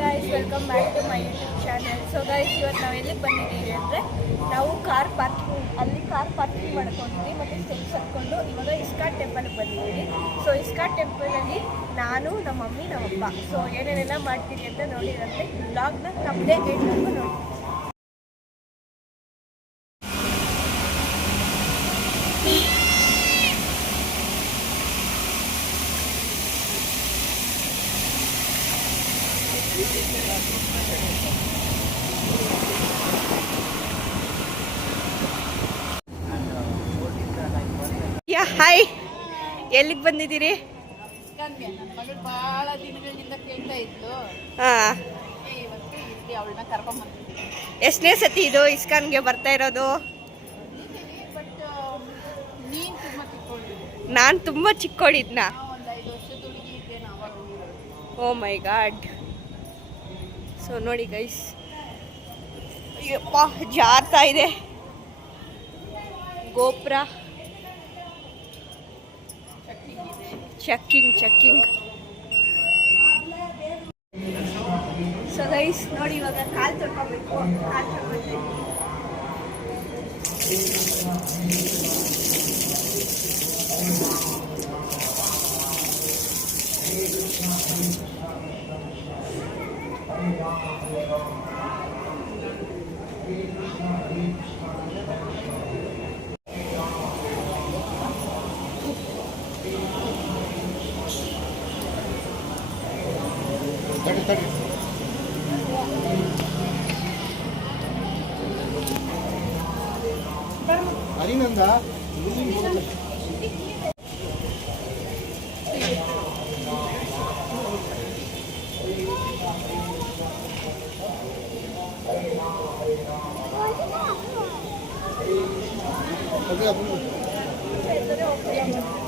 Guys, welcome back to my YouTube channel. So guys, ಇವತ್ತು ನಾವು ಎಲ್ಲಿಗೆ ಬಂದಿದ್ದೀವಿ ಅಂದರೆ ನಾವು ಕಾರ್ ಪಾರ್ಕಿಂಗ್ ಮಾಡ್ಕೊಂಡಿದ್ವಿ ಮತ್ತು ಸ್ಟೆಪ್ಸ್ ಹತ್ಕೊಂಡು ಇವಾಗ ಇಸ್ಕಾನ್ ಟೆಂಪಲ್ಗೆ ಬಂದಿದ್ದೀವಿ. ಸೊ ಇಸ್ಕಾನ್ ಟೆಂಪಲಲ್ಲಿ ನಾನು, ನಮ್ಮ ಮಮ್ಮಿ, ನಮ್ಮಪ್ಪ ಸೊ ಏನೇನೆಲ್ಲ ಮಾಡ್ತೀವಿ ಅಂತ ನೋಡಿರಂತೆ ಬ್ಲಾಗ್ನ ನಮ್ಮದೇ ಎಂಡ್ವರೆಗೂ ನೋಡಿ. ಹಾಯ್, ಎಲ್ಲಿಗೆ ಬಂದಿದ್ದೀರಿ? ನನ್ನ ಮಗಳು ಭಾಳ ದಿನಗಳಿಂದ ಕೇಳ್ತಾ ಇದ್ಲು. ಇವತ್ತು ಅವಳನ್ನ ಕರ್ಕೊಂಡ್ ಬಂದಿದ್ದೀನಿ. ಎಷ್ಟನೇ ಸತಿ ಇದು ಇಸ್ಕಾನ್ಗೆ ಬರ್ತಾ ಇರೋದು? ಬಟ್ ನೀನು ತುಂಬ ಚಿಕ್ಕವಳು. ನಾನು ತುಂಬ ಚಿಕ್ಕವಳಿದ್ನ. ಒಂದು 5 ವರ್ಷದ ಹುಡುಗಿ ಇದ್ದೆ ನಾವು. ಓ ಮೈ ಗಾಡ್. ಸೊ ನೋಡಿ ಗೈಸ್, ಅಯ್ಯಪ್ಪ ಜಾರ್ತಾ ಇದೆ ಗೋಪುರ. ಚೆಕ್ಕಿಂಗ್. ಸೊ ಗೈಸ್ ನೋಡಿ, ಇವಾಗ ಕಾಲು ತೊಳ್ಕೊಬೇಕು. ಹರಿನಂದ ಓಕೆ